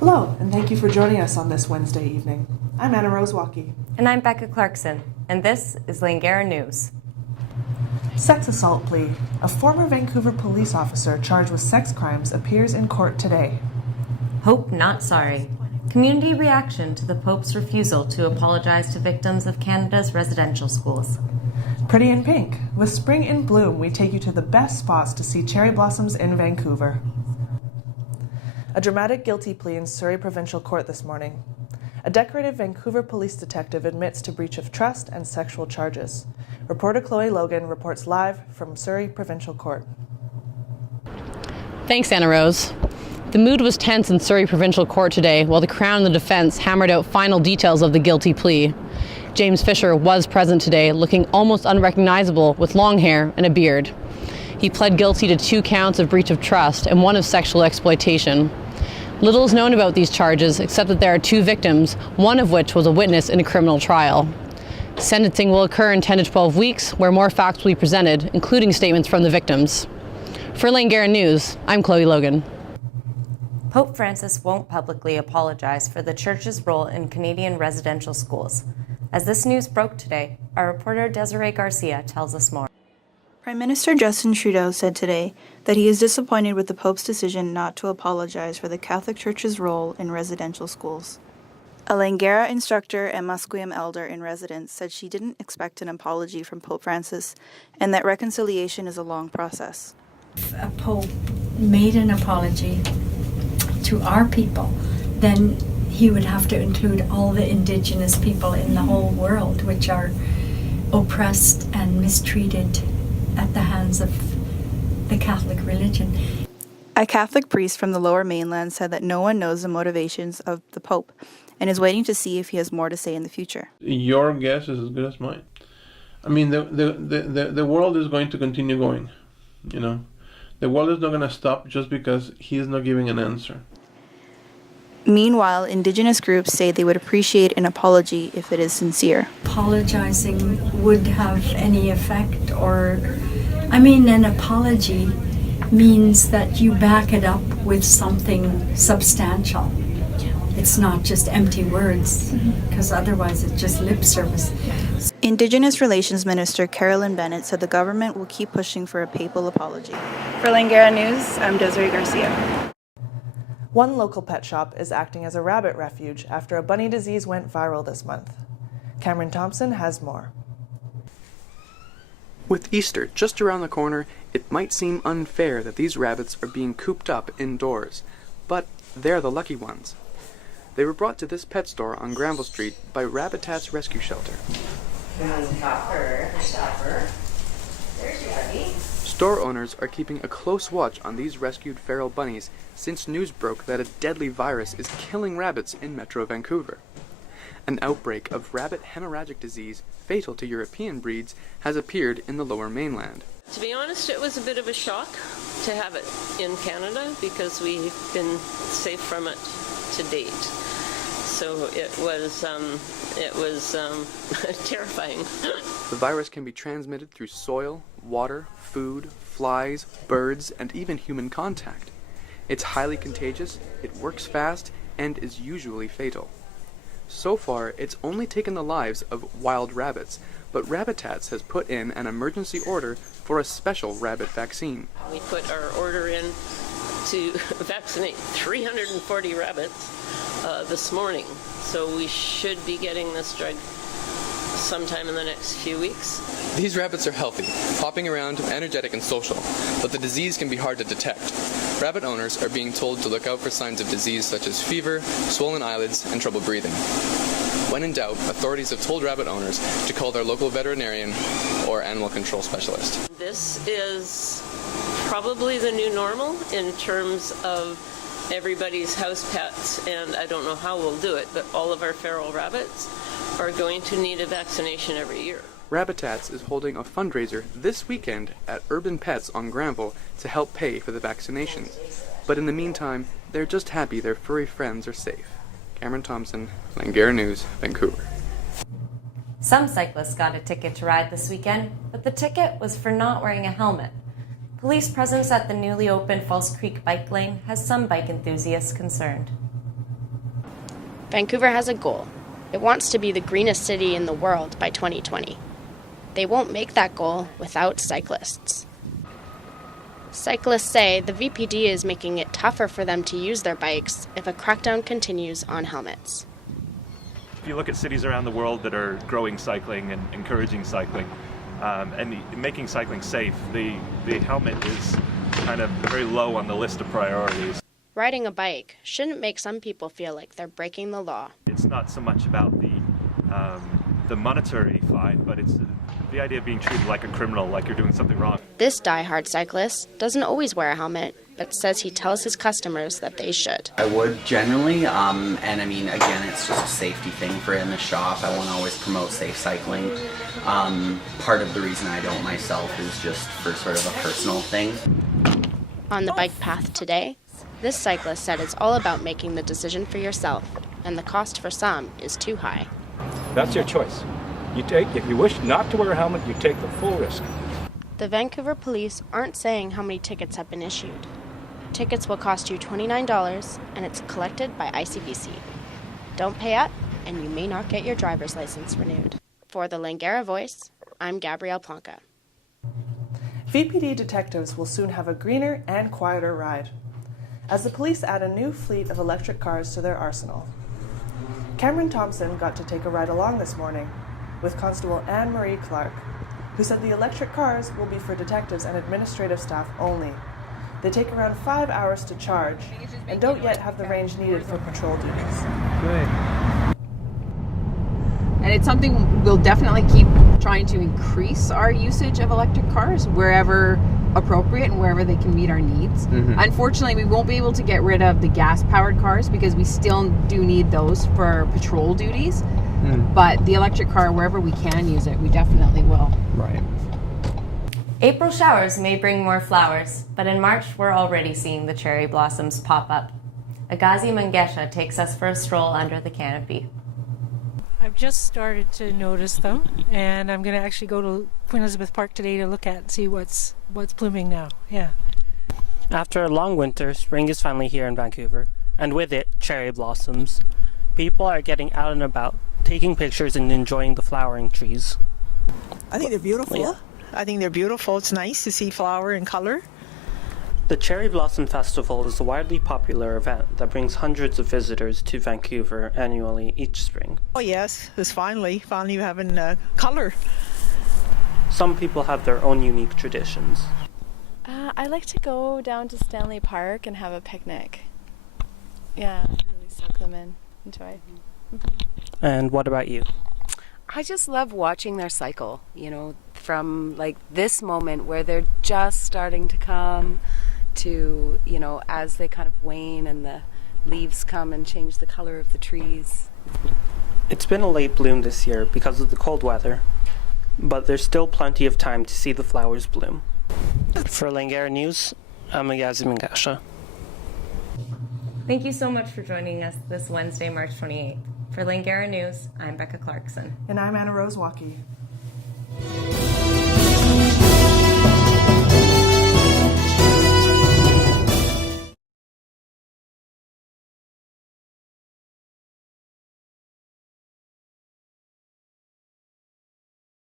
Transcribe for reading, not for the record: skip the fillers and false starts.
Hello, and thank you for joining us on this Wednesday evening. I'm Anna Rose Walkie. And I'm Becca Clarkson, and this is Langara News. Sex assault plea. A former Vancouver police officer charged with sex crimes appears in court today. Hope not sorry. Community reaction to the Pope's refusal to apologize to victims of Canada's residential schools. Pretty in pink. With spring in bloom, we take you to the best spots to see cherry blossoms in Vancouver. A dramatic guilty plea in Surrey Provincial Court this morning. A decorated Vancouver police detective admits to breach of trust and sexual charges. Reporter Cloe Logan reports live from Surrey Provincial Court. Thanks, Anna Rose. The mood was tense in Surrey Provincial Court today while the Crown and the defence hammered out final details of the guilty plea. James Fisher was present today, looking almost unrecognizable with long hair and a beard. He pled guilty to 2 counts of breach of trust and 1 of sexual exploitation. Little is known about these charges except that there are 2 victims, one of which was a witness in a criminal trial. Sentencing will occur in 10 to 12 weeks, where more facts will be presented, including statements from the victims. For Langara News, I'm Chloe Logan. Pope Francis won't publicly apologize for the Church's role in Canadian residential schools. As this news broke today, our reporter Desiree Garcia tells us more. Prime Minister Justin Trudeau said today that he is disappointed with the Pope's decision not to apologize for the Catholic Church's role in residential schools. A Langara instructor and Musqueam elder in residence said she didn't expect an apology from Pope Francis and that reconciliation is a long process. If a Pope made an apology to our people, then he would have to include all the Indigenous people in the whole world, which are oppressed and mistreated at the hands of the Catholic religion. A Catholic priest from the Lower Mainland said that no one knows the motivations of the Pope and is waiting to see if he has more to say in the future. Your guess is as good as mine. I mean, the world is going to continue going, you know. The world is not going to stop just because he is not giving an answer. Meanwhile, Indigenous groups say they would appreciate an apology if it is sincere. Apologizing would have any effect, an apology means that you back it up with something substantial. It's not just empty words, because otherwise it's just lip service. Indigenous Relations Minister Carolyn Bennett said the government will keep pushing for a papal apology. For Langara News, I'm Desiree Garcia. One local pet shop is acting as a rabbit refuge after a bunny disease went viral this month. Cameron Thomson has more. With Easter just around the corner, it might seem unfair that these rabbits are being cooped up indoors, but they're the lucky ones. They were brought to this pet store on Granville Street by Rabbitat's Rescue Shelter. There's your buddy. Store owners are keeping a close watch on these rescued feral bunnies since news broke that a deadly virus is killing rabbits in Metro Vancouver. An outbreak of rabbit hemorrhagic disease, fatal to European breeds, has appeared in the Lower Mainland. To be honest, it was a bit of a shock to have it in Canada because we've been safe from it to date. So it was terrifying. The virus can be transmitted through soil, water, food, flies, birds, and even human contact. It's highly contagious, it works fast, and is usually fatal. So far, it's only taken the lives of wild rabbits, but Rabbitats has put in an emergency order for a special rabbit vaccine. We put our order in to vaccinate 340 rabbits this morning, so we should be getting this drug sometime in the next few weeks. These rabbits are healthy, hopping around, energetic and social, but the disease can be hard to detect. Rabbit owners are being told to look out for signs of disease such as fever, swollen eyelids, and trouble breathing. When in doubt, authorities have told rabbit owners to call their local veterinarian or animal control specialist. This is probably the new normal in terms of everybody's house pets, and I don't know how we'll do it, but all of our feral rabbits are going to need a vaccination every year. Rabbitats is holding a fundraiser this weekend at Urban Pets on Granville to help pay for the vaccinations. But in the meantime, they're just happy their furry friends are safe. Cameron Thomson, Langara News, Vancouver. Some cyclists got a ticket to ride this weekend, but the ticket was for not wearing a helmet. Police presence at the newly opened False Creek bike lane has some bike enthusiasts concerned. Vancouver has a goal. It wants to be the greenest city in the world by 2020. They won't make that goal without cyclists. Cyclists say the VPD is making it tougher for them to use their bikes if a crackdown continues on helmets. If you look at cities around the world that are growing cycling and encouraging cycling and making cycling safe, the helmet is kind of very low on the list of priorities. Riding a bike shouldn't make some people feel like they're breaking the law. It's not so much about the monetary fine, but it's the idea of being treated like a criminal, like you're doing something wrong. This diehard cyclist doesn't always wear a helmet, but says he tells his customers that they should. I would generally, and I mean, again, it's just a safety thing for in the shop. I want to always promote safe cycling. Part of the reason I don't myself is just for sort of a personal thing. On the bike path today, this cyclist said it's all about making the decision for yourself, and the cost for some is too high. That's your choice. If you wish not to wear a helmet, you take the full risk. The Vancouver police aren't saying how many tickets have been issued. Tickets will cost you $29, and it's collected by ICBC. Don't pay up, and you may not get your driver's license renewed. For the Langara Voice, I'm Gabrielle Plonka. VPD detectives will soon have a greener and quieter ride, as the police add a new fleet of electric cars to their arsenal. Cameron Thomson got to take a ride along this morning with Constable Anne-Marie Clark, who said the electric cars will be for detectives and administrative staff only. They take around 5 hours to charge and don't yet have the range needed for patrol duties. Good. And it's something we'll definitely keep trying to increase our usage of electric cars wherever appropriate and wherever they can meet our needs. Unfortunately, we won't be able to get rid of the gas-powered cars because we still do need those for patrol duties. But the electric car, wherever we can use it, we definitely will. Right. April showers may bring more flowers, but in March we're already seeing the cherry blossoms pop up. Agazi Mangesha takes us for a stroll under the canopy. I've just started to notice them, and I'm going to actually go to Queen Elizabeth Park today to look at and see what's blooming now. Yeah. After a long winter, spring is finally here in Vancouver, and with it, cherry blossoms. People are getting out and about, taking pictures and enjoying the flowering trees. I think they're beautiful. Yeah. I think they're beautiful. It's nice to see flower and color. The Cherry Blossom Festival is a widely popular event that brings hundreds of visitors to Vancouver annually each spring. Oh yes, it's finally having color. Some people have their own unique traditions. I like to go down to Stanley Park and have a picnic. Yeah, really soak them in. Enjoy. And what about you? I just love watching their cycle, from like this moment where they're just starting to come to, as they kind of wane and the leaves come and change the color of the trees. It's been a late bloom this year because of the cold weather, but there's still plenty of time to see the flowers bloom. For Langara News, I'm Agazi Mangasha. Thank you so much for joining us this Wednesday, March 28th. For Langara News, I'm Becca Clarkson. And I'm Anna Rose Walkie.